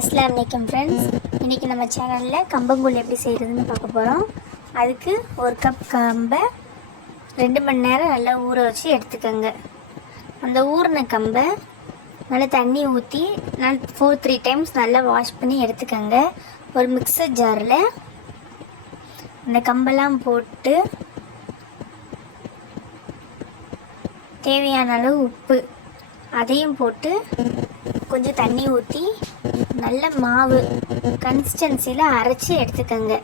அஸ்ஸலாமு அலைக்கும் ஃப்ரெண்ட்ஸ். இன்றைக்கி நம்ம சேனலில் கம்பங்கூழ் எப்படி செய்கிறதுன்னு பார்க்க போகிறோம். அதுக்கு ஒரு கப் கம்பை 2 மணி நேரம் நல்லா ஊற வச்சு எடுத்துக்கோங்க. அந்த ஊறின கம்பை நல்லா தண்ணி ஊற்றி நல்லா 3 டைம்ஸ் நல்லா வாஷ் பண்ணி எடுத்துக்கோங்க. ஒரு மிக்சர் ஜாரில் அந்த கம்பெல்லாம் போட்டு தேவையான அளவு உப்பு அதையும் போட்டு கொஞ்சம் தண்ணி ஊற்றி நல்ல மாவு கன்சிஸ்டன்சியில் அரைச்சி எடுத்துக்கோங்க.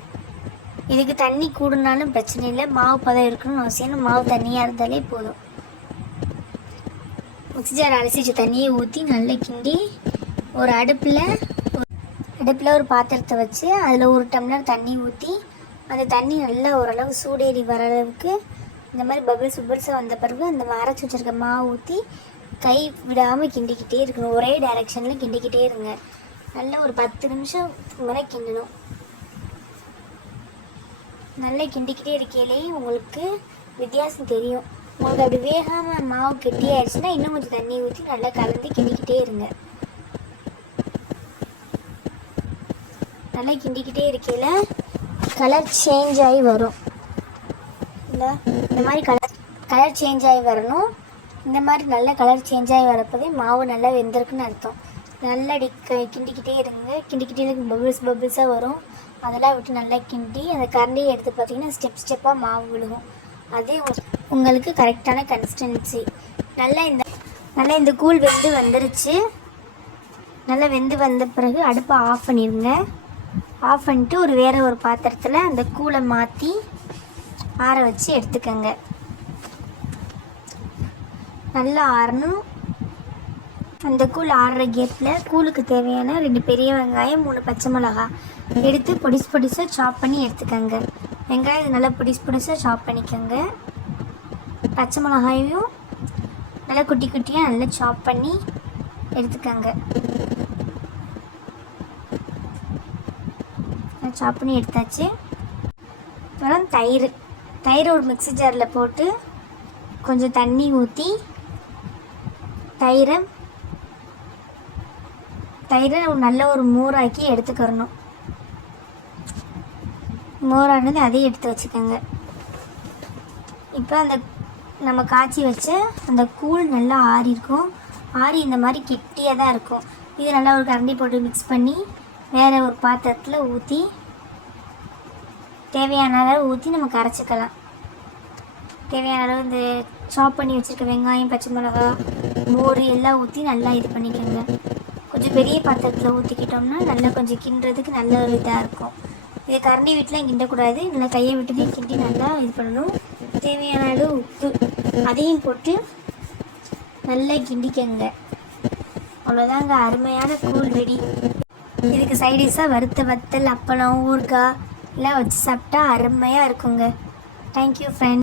இதுக்கு தண்ணி கூடுனாலும் பிரச்சனை இல்லை, மாவு பதம் இருக்கணும்னு அவசியம். மாவு தண்ணியாக இருந்தாலே போதும். மிக்ஸி ஜார் அரைச்சி வச்ச தண்ணியை ஊற்றி நல்லா கிண்டி ஒரு அடுப்பில் ஒரு பாத்திரத்தை வச்சு அதில் 1 டம்ளர் தண்ணி ஊற்றி அந்த தண்ணி நல்லா ஓரளவு சூடேறி வர அளவுக்கு இந்த மாதிரி பபிள்ஸாக வந்த பிறகு அந்த அரைச்சி வச்சுருக்க மாவு ஊற்றி கை விடாமல் கிண்டிக்கிட்டே இருக்கணும். ஒரே டைரெக்ஷனில் கிண்டிக்கிட்டே இருங்க. நல்லா ஒரு 10 நிமிஷம் வரை கிண்டணும். நல்லா கிண்டிக்கிட்டே இருக்கையிலே உங்களுக்கு வித்தியாசம் தெரியும். உங்களுக்கு அப்படி வேகாமல் மாவு கெட்டியாகிடுச்சுன்னா இன்னும் கொஞ்சம் தண்ணி ஊற்றி நல்லா கலந்து கிண்டிக்கிட்டே இருங்க. நல்லா கிண்டிக்கிட்டே இருக்கையில் கலர் சேஞ்ச் ஆகி வரும். இந்த மாதிரி கலர் சேஞ்ச் ஆகி வரணும். இந்த மாதிரி நல்ல கலர் சேஞ்ச் ஆகி வரப்போதே மாவு நல்லா வெந்திருக்குன்னு அர்த்தம். நல்லா கிண்டிக்கிட்டே இருங்க. கிண்டிக்கிட்டே இருக்கு பபிள்ஸாக வரும். அதெல்லாம் விட்டு நல்லா கிண்டி அந்த கரண்டியை எடுத்து பார்த்தீங்கன்னா ஸ்டெப்பாக மாவு விழுகும். அதே உங்களுக்கு கரெக்டான கன்சிஸ்டன்சி. நல்லா இந்த கூழ் வெந்து வந்துருச்சு. நல்லா வெந்து வந்த பிறகு அடுப்பை ஆஃப் பண்ணிடுங்க. ஆஃப் பண்ணிட்டு வேறு ஒரு பாத்திரத்தில் அந்த கூழை மாற்றி ஆற வச்சு எடுத்துக்கோங்க. நல்லா ஆறணும். அந்த கூழ் ஆறுற கேப்பில் கூழுக்கு தேவையான 2 பெரிய வெங்காயம் 3 பச்சை மிளகாய் எடுத்து பொடிசாக சாப் பண்ணி எடுத்துக்கோங்க. வெங்காயம் நல்லா பொடிசாக சாப் பண்ணிக்கோங்க. பச்சை மிளகாயும் நல்லா குட்டியாக நல்லா சாப் பண்ணி எடுத்துக்கோங்க. சாப் பண்ணி எடுத்தாச்சு. அப்புறம் தயிர் ஒரு மிக்ஸி ஜாரில் போட்டு கொஞ்சம் தண்ணி ஊற்றி தயிரை நல்ல ஒரு மோராக்கி எடுத்துக்கிறணும். மோரானது அதையும் எடுத்து வச்சுக்கோங்க. இப்போ நம்ம காய்ச்சி வச்ச அந்த கூழ் நல்லா ஆறி இந்த மாதிரி கெட்டியாக தான் இருக்கும். இது நல்லா ஒரு கரண்டி போட்டு மிக்ஸ் பண்ணி வேறு ஒரு பாத்திரத்தில் ஊற்றி தேவையான அளவு ஊற்றி நம்ம கரைச்சிக்கலாம். தேவையான அளவு இந்த சாப் பண்ணி வச்சுருக்க வெங்காயம் பச்சை மிளகாய் மோர் எல்லாம் ஊற்றி நல்லா இது பண்ணிக்கோங்க. கொஞ்சம் பெரிய பாத்திரத்தில் ஊற்றிக்கிட்டோம்னா நல்லா கொஞ்சம் கிண்டுறதுக்கு நல்ல ஒரு இதாக இருக்கும். இது கரண்டி வீட்டில் கிண்டக்கூடாது. நல்லா கையை விட்டுதையும் கிண்டி நல்லா இது பண்ணணும். தேவையான அளவு உப்பு அதையும் போட்டு நல்லா கிண்டிக்கங்க. அவ்வளோதாங்க, அருமையான கூழ் ரெடி. இதுக்கு சைடிஷாக வறுத்த வத்தல் அப்பளம் ஊறுகாய் எல்லாம் வச்சு சாப்பிட்டா அருமையாக இருக்குங்க. Thank you friends.